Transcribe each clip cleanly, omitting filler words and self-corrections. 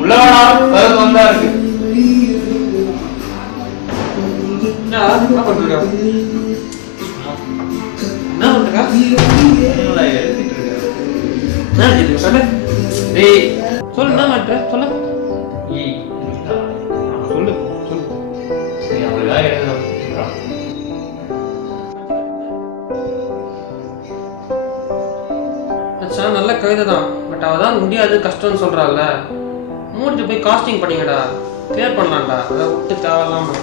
உள்ளவாடா வந்தா இருக்கு. என்ன பண்றா? என்ன பண்றா? என்னடா எழுதிட்டு இருக்க? என்ன எழுதிட்டு சொல்லு. டேய் சொல்லு என்ன பண்ற? சொல்லு. ஏய் சொல்லு சொல்லு. சரி அவளா எழுதுறா. அச்சா நல்ல கவிதை தான். பட் அவ தான் முடியாது கஷ்டம்னு சொல்றாள்ல. மூடிட்டு போய் காஸ்டிங் பண்ணீங்கடா. கிளியர் பண்ணலாம்டா. அதை விட்டு தேவையில்லாம.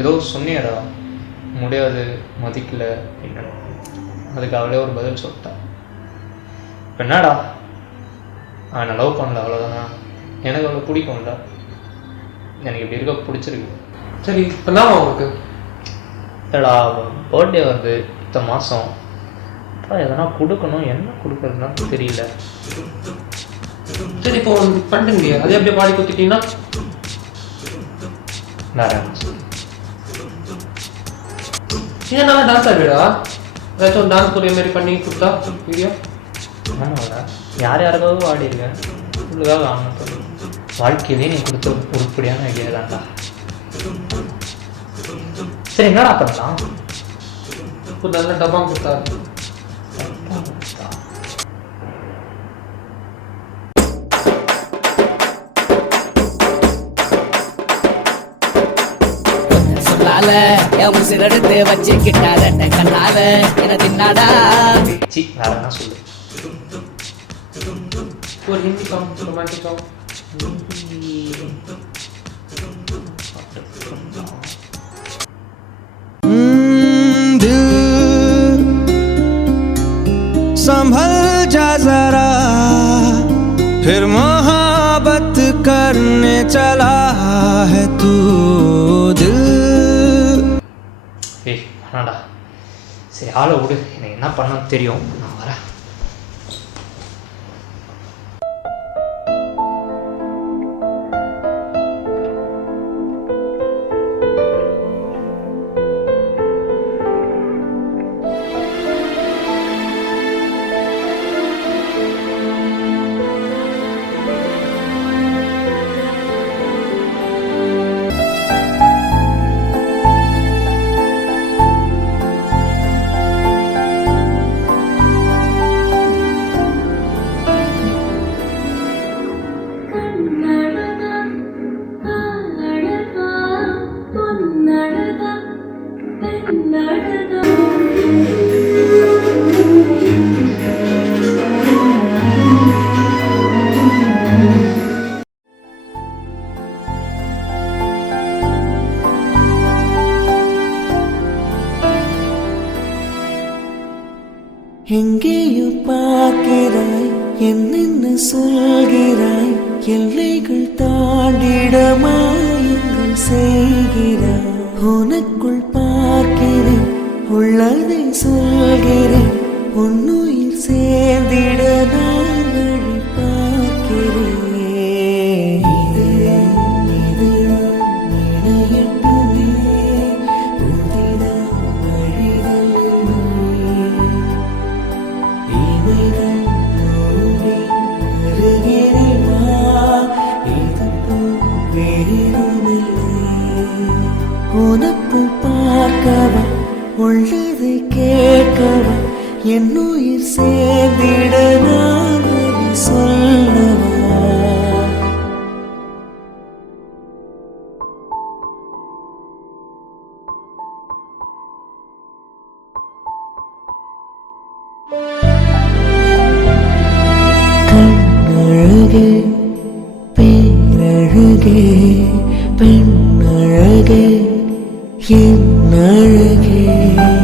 ஏதோ சொன்னியடா முடியாது மதிக்கல அப்படின்னு. அதுக்கு அவளே ஒரு பதில் சொல்லிட்டா. இப்போ என்னடா அவனை லவ் பண்ணல அவ்வளோதானா? எனக்கு அவளை பிடிக்கும்ல. எனக்கு இப்படி இருக்க பிடிச்சிருக்கு. சரி இப்போ தான் அவங்களுக்கு இல்லடா பர்த்டே வருது இந்த மாதம். அப்போ எதனா கொடுக்கணும், என்ன கொடுக்குறதுன்னு தெரியல. சரி இப்போ பண்ணுங்க அதே அப்படியே பாடி கொடுத்துட்டீங்கன்னா வேற இது நல்லா டான்ஸ் ஆடுடா. ஏதாச்சும் டான்ஸ் ஒரே மாதிரி பண்ணி கொடுத்தா வீடியோ. ஆமாடா யார் யாருக்காகவும் ஆடிருக்கேன். உங்களுக்காக ஆகணும். வாழ்க்கையிலே நீ கொடுத்த உருப்படியான ஐடியா தான்டா. சரி என்னடா பண்ணலாம்? இப்போ நல்ல டப்பா கொடுத்தா எடுத்து வச்சுக்கிட்டார கண்ணால என தின்னாடா. வேற என்ன சொல்லு. ஒரு ஹிந்தி சாங் ரொமான்டிக் சாங். संभल जा जरा फिर मोहब्बत करने चला है तू दिल. ஏய் வேணாடா. சரி ஆளை விடு. எனக்கு என்ன பண்ணணும்னு தெரியும். நான் வரேன். எங்கேயோ பார்க்கிறாய் என்னென்ன சொல்கிறாய். எல்லைகள் தாண்டிட மாயங்கள் செய்கிறாய். உனக்குள் பார்க்கிறேன் உள்ளதை சொல்கிறேன். உன்னுயிர் சேர்ந்திட நான் வழி பார்க்கிறேன். உனக்குள் பார்க்கவா உள்ளதை கேட்கவா என்னுயிர் சேர்ந்திட நான் சொல்லவா. கண்ணழகே பேரழகே பெண்ணழகே என் அழகே